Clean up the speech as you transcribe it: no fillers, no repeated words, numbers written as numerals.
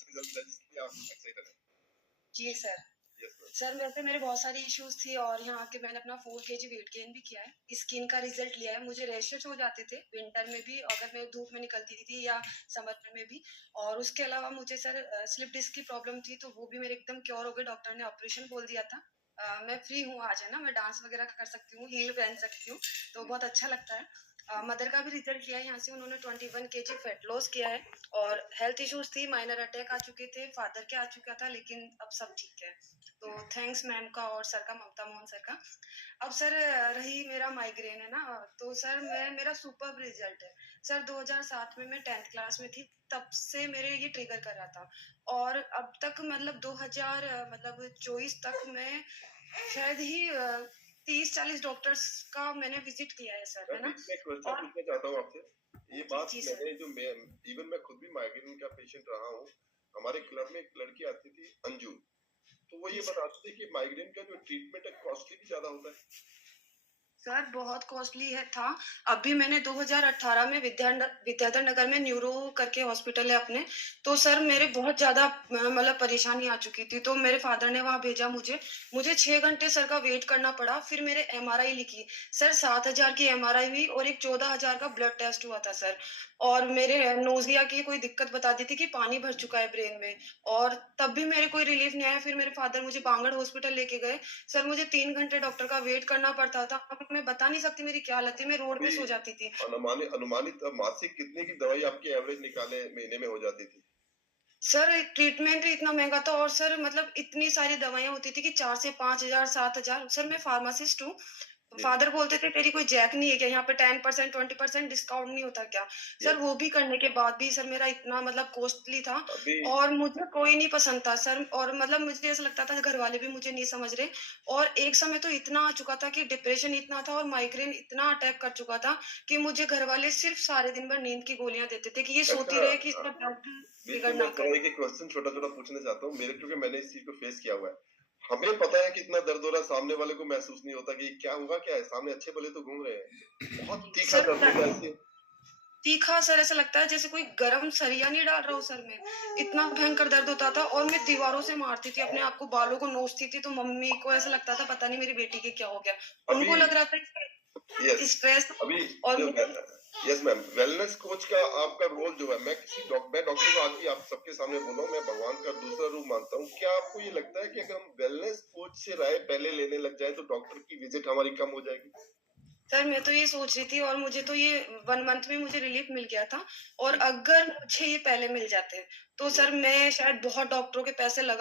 कुछ रिजल्ट है जिससे आप एक्साइटेड हैं? जी सर। Yes ma'am. सर वैसे मेरे बहुत सारी इश्यूज़ थी और यहाँ आके मैंने अपना 4 केजी वेट गेन भी किया है। स्किन का रिज़ल्ट लिया है, मुझे रैशेज़ हो जाते थे विंटर में भी अगर मैं धूप में निकलती थी या समर में भी। और उसके अलावा मुझे सर स्लिप डिस्क की प्रॉब्लम थी, तो वो भी मेरे एकदम क्योर हो गई, डॉक्टर ने ऑपरेशन बोल दिया था। मैं फ्री हूँ आज, है ना? मैं डांस वगैरह कर सकती हूँ, हील पहन सकती हूँ, तो बहुत अच्छा लगता है। मदर का भी रिज़ल्ट लिया है यहाँ से, उन्होंने 21 केजी फैट लॉस किया है। और हेल्थ इश्यूज़ थी, माइनर अटैक आ चुके थे, फादर के आ चुका था, लेकिन अब सब ठीक है। तो थैंक्स मैम का और सर का, ममता मोहन सर का। अब सर रही मेरा माइग्रेन, है ना? तो सर मेरा सुपर्ब रिजल्ट है। सर 2007 में मैं 10th क्लास में थी, तब से मेरे ये ट्रिगर कर रहा था। और अब तक मतलब 2000 मतलब 24 तक मैं शायद ही 30-40 डॉक्टर्स का मैंने विजिट किया है सर, मैं है ना? बीच में एक क्वेश्चन और पूछना चाहता हूँ आपसे। ये बात जी सर। मैंने जो मैं इवन मैं खुद भी माइग्रेन का पेशेंट रहा हूँ। हमारे क्लब में एक लड़की आती थी अंजू, तो वो जी ये सर। बताती थी कि माइग्रेन का जो ट्रीटमेंट है कॉस्टली भी ज्यादा होता है। सर बहुत कॉस्टली है था। अभी मैंने 2018 में विद्याधर नगर में न्यूरो करके हॉस्पिटल है अपने, तो सर मेरे बहुत ज़्यादा मतलब परेशानी आ चुकी थी, तो मेरे फादर ने वहाँ भेजा मुझे। मुझे 6 घंटे सर का वेट करना पड़ा, फिर मेरे एमआरआई लिखी। सर 7,000 की एमआरआई हुई और एक 14,000 का ब्लड टेस्ट हुआ था सर। और मेरे नोज़िया की कोई दिक्कत बता दी थी कि पानी भर चुका है ब्रेन में, और तब भी मेरे कोई रिलीफ नहीं आया। फिर मेरे फादर मुझे बांगड़ हॉस्पिटल लेके गए। सर मुझे 3 घंटे डॉक्टर का वेट करना पड़ता था। अब मैं बता नहीं सकती मेरी क्या हालत थी, मैं रोड पे अभी सो जाती थी। अनुमानित मासिक कितने की दवाई आपकी एवरेज निकाले महीने में हो जाती थी? सर ट्रीटमेंट ही इतना महँगा था और सर मतलब इतनी सारी दवाइयाँ होती थी कि 4 से 5,000 7,000। सर मैं फार्मासिस्ट हूँ। जी। फादर बोलते थे तेरी कोई जैक नहीं है क्या? यहाँ पे 10% 20% डिस्काउंट नहीं होता क्या? Sir yes. वो भी करने के बाद भी सर मेरा इतना मतलब कॉस्टली था अभी और मुझे कोई नहीं पसंद था सर। और मतलब मुझे ऐसा लगता था घर वाले भी मुझे नहीं समझ रहे। और एक समय तो इतना आ चुका था कि डिप्रेशन इतना था और माइग्रेन इतना अटैक कर चुका था कि मुझे घर वाले सिर्फ सारे दिन भर नींद की गोलियाँ देते थे कि ये सोती अच्छा, रहे कि इसका ब्लड बीच में बिगड़ मैं ना थोड़ा करे। एक क्वेश्चन छोटा-छोटा पूछना चाहता हूँ। मेरे क्योंकि मैंने इस चीज़ को फेस किया हुआ है। हमें पता है कि इतना दर्द हो रहा है, सामने वाले को महसूस नहीं होता कि क्या हुआ क्या है? सामने अच्छे-भले तो घूम रहे हैं। बहुत तीखा सर दर्द होता है ऐसे। तीखा सर ऐसा लगता है जैसे कोई गरम सरिया नहीं डाल रहा हो सर में। इतना भयंकर दर्द होता था और मैं दीवारों से मारती थी अपने आप को, बालों को नोचती थी, तो मम्मी को ऐसा लगता था पता नहीं मेरी बेटी के क्या हो गया। अभी उनको लग रहा था यस, स्ट्रेस। अभी और जो मुझे यस मैम, वेलनेस कोच का आपका रोल जो है, मैं डॉक्टर को आज भी आप सबके सामने बोल रहा हूँ, मैं भगवान का दूसरा रूप मानता हूँ। क्या आपको ये लगता है कि अगर हम वेलनेस कोच से राय पहले लेने लग जाए तो डॉक्टर की विजिट हमारी कम हो जाएगी? सर मैं तो ये सोच रही थी और मुझे तो ये 1 मंथ में मुझे रिलीफ मिल गया था। और जी। अगर मुझे ये पहले मिल जाते तो जी। सर मैं शायद बहुत डॉक्टरों के पैसे लगा